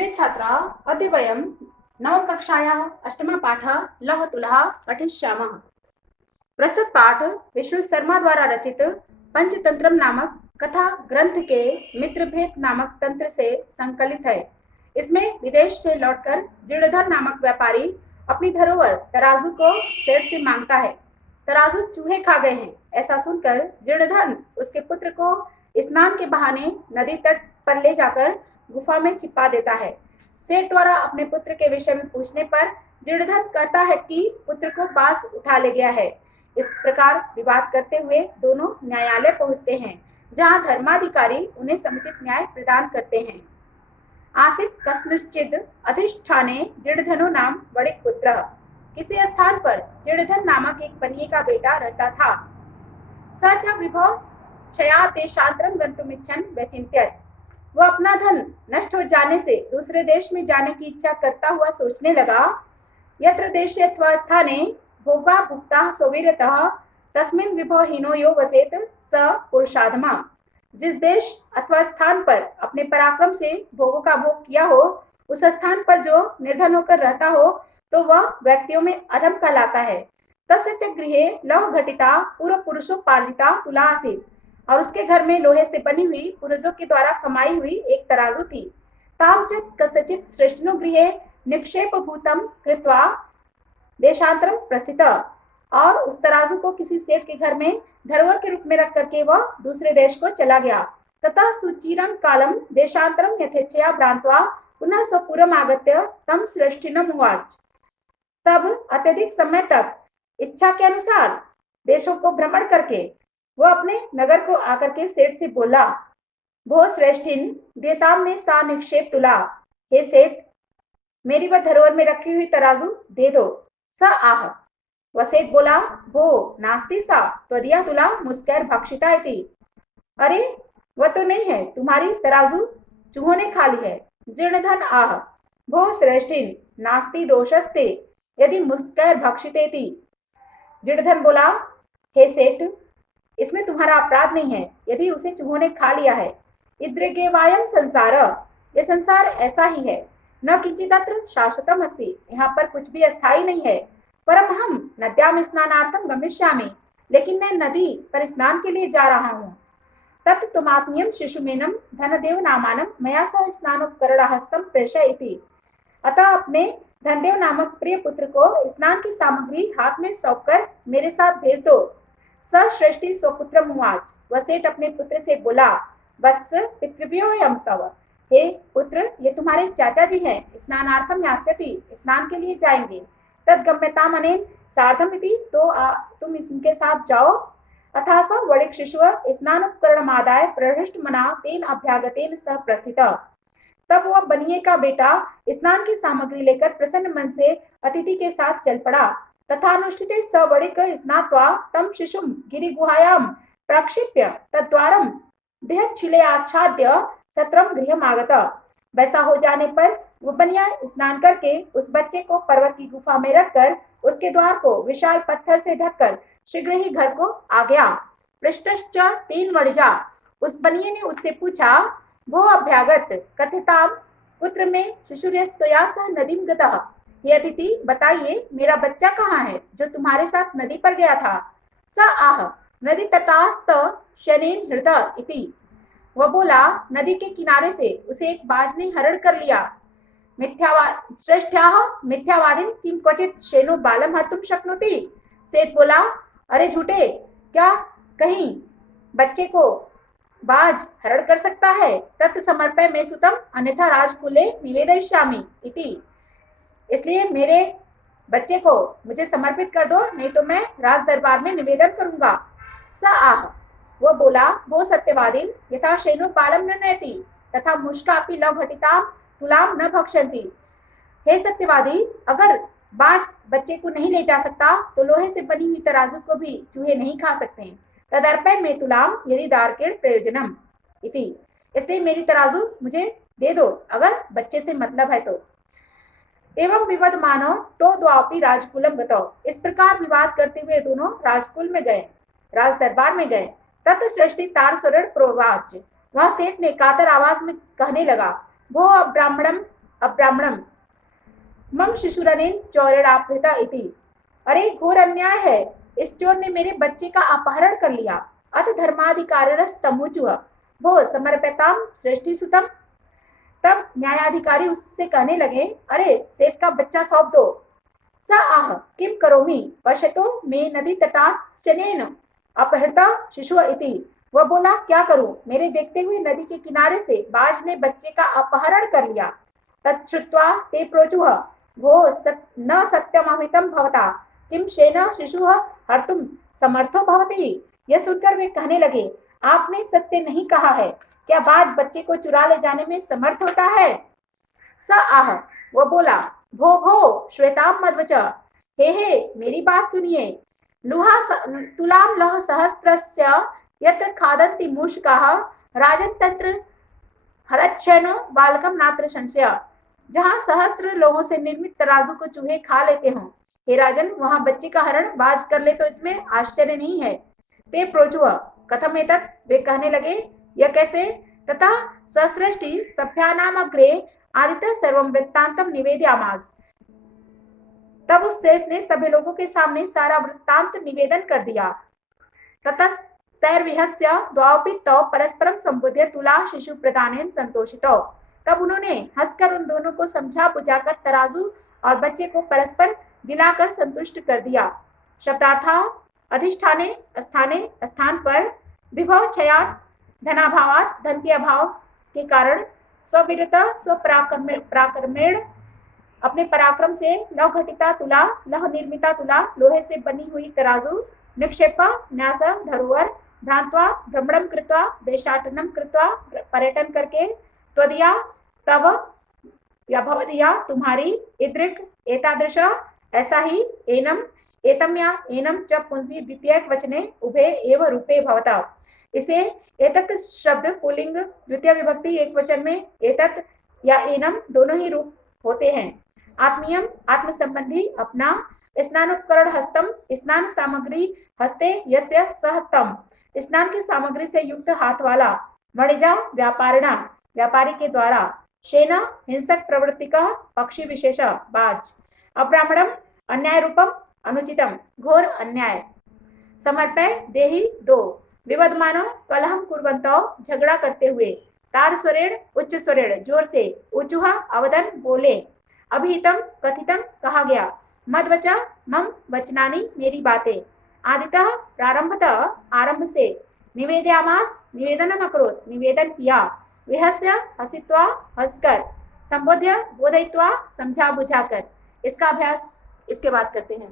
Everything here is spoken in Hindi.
प्रिय छात्रा, अद्य वयं नवमकक्षायाः अष्टमपाठः लौह तुलः पठिष्यामः। प्रस्तुत पाठ विष्णु शर्मा द्वारा रचित पंचतंत्रम नामक कथा ग्रंथ के मित्रभेद नामक तंत्र से संकलित है। इसमें विदेश से लौटकर जीर्णधर नामक व्यापारी अपनी धरोहर तराजू को सेठ से मांगता है। तराजू चूहे खा गए हैं, ऐसा सुनकर जीर्णधर उसके पुत्र को स्नान के बहाने नदी तट पर ले जाकर गुफा में छिपा देता है। सेठ द्वारा अपने पुत्र के विषय में पूछने पर जीर्णधर कहता है कि पुत्र को बास उठा ले गया है। इस प्रकार विवाद करते हुए दोनों न्यायालय पहुंचते हैं, जहां धर्माधिकारी उन्हें समुचित न्याय प्रदान करते हैं। आसीत कस्मिंश्चिद अधिष्ठाने जीर्णधनो नाम वणिक पुत्र। किसी स्थान पर जीर्णधन नामक एक बनिए का बेटा रहता था। स च विभव क्षया देशांतरं गन्तुमिच्छन् व्यचिन्त्यत्। वह अपना धन नष्ट हो जाने से दूसरे देश में जाने की इच्छा करता हुआ सोचने लगा। यत्र देशे अथवा स्थाने भोगा भुक्ता सोवीरतः तस्मिन् विभव हीनो यो वसेत स पुरुषाधमा। जिस देश अथवा स्थान पर अपने पराक्रम से भोगों का भोग किया हो, उस स्थान पर जो निर्धन होकर रहता हो, तो वह व्यक्तियों में अधम कहलाता है। तस्य च गृहे लौह घटिता पूर्व पुरुषोपार्जिता तुला आसीत्। और उसके घर में लोहे से बनी हुई पुरुषों के द्वारा कमाई हुई एक तराजू थी। ताम च कस्यचित् श्रेष्ठिनो गृहे निक्षेप भूतम कृत्वा देशांतरम प्रस्थित। और उस तराजू को किसी सेठ के घर में धरोहर के रूप में रख करके वह दूसरे देश को चला गया। तथा सुचिरं कालम देशांतरम यथेच्छया भ्रांत्वा पुनः स्वपुरम आगत्य तम श्रेष्ठिनम उवाच। तब अत्यधिक समय तक इच्छा के अनुसार देशों को भ्रमण करके वह अपने नगर को आकर के सेठ से बोला, भो श्रेष्ठिन देताम में सा निक्षेप तुला। हे सेठ, मेरी वह धरोहर में रखी हुई तराजू दे दो। स आह। वह सेठ बोला, भो नास्ति सा त्वदीया तुला मुस्कैर भक्षिता इति। अरे वह तो नहीं है, तुम्हारी तराजू चूहों ने खा ली है। जीर्णधन आह। भो श्रेष्ठिन नास्ति दोषस्ते यदि मुस्कैर भक्षितेति। जीर्णधन बोला, हे सेठ, इसमें तुम्हारा अपराध नहीं है यदि उसे चूहों ने खा लिया है। इद्रिगेवायम संसार, ये संसार ऐसा ही है। न किंचिदत्र शाश्वतम अस्ति, यहाँ पर कुछ भी अस्थायी नहीं है। परम हम नद्याम स्नानार्थम गमिष्यामि, लेकिन मैं नदी पर स्नान के लिए जा रहा हूँ। तत् तुमात्म्यम शिशुमेनम धनदेव नामानम मया सह स्नानोपकरणहस्तं प्रेषय इति। अतः अपने धनदेव नामक प्रिय पुत्र को स्नान की सामग्री हाथ में सौंपकर मेरे साथ भेज दो। स श्रेष्ठी स्वपुत्र मुआच। वह सेठ अपने पुत्र से बोला, वत्स पितृव्योऽयं तव। हे पुत्र, ये तुम्हारे चाचा जी हैं। स्नानार्थम यास्यति, स्नान के लिए जाएंगे। तद्गम्यताम अनेन सार्धम इति, तो तुम इनके साथ जाओ। अथा स वणिक शिशुः स्नानोपकरणमादाय प्रहृष्टमना तेन अभ्यागतेन सह प्रस्थितः। तब वह बनिए का बेटा स्नान की सामग्री लेकर प्रसन्न मन से अतिथि के साथ चल पड़ा। तथा अनुष्ठिते स वणिक स्नात्वा तम शिशुं गिरिगुहायां प्रक्षिप्य तद्वारं बृहच्छिले आच्छाद्य सत्रम गृहमागत। वैसा हो जाने पर वो बनिया स्नान करके उस बच्चे को पर्वत की गुफा में रखकर उसके द्वार को विशाल पत्थर से ढककर शीघ्र ही घर को आ गया। पृष्ठश्च तीन वणिजा। उस बनिए ने उससे पूछा, भो अभ्यागत कथिताम पुत्र में शिशुरेस्त्वया सह नदीम गतः। ये अतिथि, बताइए मेरा बच्चा कहाँ है जो तुम्हारे साथ नदी पर गया था। स आह। नदी तटास्त शनेन हृदय इति। वह बोला, नदी के किनारे से उसे एक बाज ने हरण कर लिया। श्रेष्ठ्याः मिथ्यावादिन किम क्वचित शेनो बालम हर्तुम शक्नोति। सेठ बोला, अरे झूठे, क्या कहीं बच्चे को बाज हरण कर सकता है। तत्समर्पय मे सुतम अन्यथा राजकुले निवेदयिष्यामि इति। इसलिए मेरे बच्चे को मुझे समर्पित कर दो, नहीं तो मैं राज दरबार में निवेदन करूंगा। स आह। वह बोला, वो सत्यवादीन यथा शेनो बालम न नयति तथा मुष्कापि लव घटिताम तुलाम न भक्षन्ति। हे सत्यवादी, अगर बाज बच्चे को नहीं ले जा सकता तो लोहे से बनी हुई तराजू को भी चूहे नहीं खा सकते। तदर्पय में तुलाम यदि दार्केण प्रयोजनम इति। इसलिए मेरी तराजू मुझे दे दो अगर बच्चे से मतलब है तो। एवं विवद मानो तो द्वापि राजकुलम गतो। इस प्रकार विवाद करते हुए दोनों राजकुल में गए, राज दरबार में गए। तत् श्रेष्ठी तार स्वरण प्रोवाच। वह सेठ ने कातर आवाज में कहने लगा, भो ब्राह्मणम अब्राह्मणम मम शिशुरनेन चौरेणापहृता इति। अरे घोर अन्याय है, इस चोर ने मेरे बच्चे का अपहरण कर लिया। अथ धर्माधिकारिणस्तमुचुः भो समर्प्यताम श्रेष्ठी सुतम। तब न्यायाधिकारी उससे कहने लगे, अरे सेठ का बच्चा सौंप दो। स आह किम करोमि पश्यतो मे नदी तटात् शनेन अपहृता शिशु इति। वह बोला, क्या करूं, मेरे देखते हुए नदी के किनारे से बाज ने बच्चे का अपहरण कर लिया। तच्छ्रुत्वा ते प्रोचुः भो न सत्यमहितं भवता किम शेन शिशुः हर्तुं समर्थो भवति। यह सुनकर वे कहने लगे, आपने सत्य नहीं कहा है, क्या बाज बच्चे को चुरा ले जाने में समर्थ होता है। स आह वह बोला, भो भो श्वेताम मध्वच, हे मेरी बात सुनिए। लुहा तुलाम लह सहस्त्रस्य यत्र खादन्ति मूषकाः राजन तंत्र हरच्छनो बालकम नात्र संशय। जहाँ सहस्त्र लोहों से निर्मित तराजू को चूहे खा लेते हों, हे राजन, वहां बच्चे का हरण बाज कर ले तो इसमें आश्चर्य नहीं है। ते प्रोचुः कथम एतत्, वे कहने लगे, यह कैसे। तथा सश्रेष्ठी सभ्यानामग्रे आदित्य सर्वं वृत्तांतम निवेदयामास। तब उस श्रेष्ठ ने सभी लोगों के सामने सारा वृत्तांत निवेदन कर दिया। ततस्तैर्विहस्य द्वावपि तौ परस्परम संबुध्य तुला शिशु प्रदानेन संतोषितौ। तब उन्होंने हंसकर उन दोनों को समझा बुझाकर तराजू और बच्चे को परस्पर दिलाकर संतुष्ट कर दिया। शब्दार्था अधिष्ठाने स्थाने स्थान पर, विभव क्षयात धनाभावात धन के अभाव के कारण, स्ववीरता स्वपराक्रमेण अपने पराक्रम से, लव घटिता तुला लह निर्मिता तुला लोहे से बनी हुई तराजू, निक्षेप न्यास धरोहर भ्रांत्वा भ्रमणम कृत्वा देशाटनम कृत्वा पर्यटन करके, त्वदिया तव या भवदिया तुम्हारी, इद्रिक एतादृश ऐसा ही, एनम एतम या एनम च पुंसी द्वितीय वचने उभे एव रूपे भवता। इसे एतत् शब्द पुल्लिंग द्वितीय विभक्ति एक वचन में एतत् या एनम दोनों ही रूप होते हैं। आत्मीयम आत्म संबंधी अपना, स्नानोपकरण हस्तम स्नान सामग्री हस्ते यस्य सह तम स्नान की सामग्री से युक्त हाथ वाला, वणिजा व्यापारिणा व्यापारी के द्वारा, शेना हिंसक प्रवृत्ति का पक्षी विशेष बाज, अब्राह्मणम अन्याय रूपम अनुचितम घोर अन्याय, समर्पय देही दो, विवदमानो कलहम कुर्वंतो झगड़ा करते हुए, तार स्वरेण उच्च स्वरेण जोर से, ऊचुहा अवदन बोले, अभिहितम कथितम कहा गया, मद्वचा मम वचनानि मेरी बातें, आदितः प्रारंभतः आरंभ से, निवेदयामास निवेदनम अकरोत् निवेदन किया, विहस्य हसित्वा हंसकर, संबोध्य बोधयित्वा समझा बुझाकर। इसका अभ्यास इसके बाद करते हैं।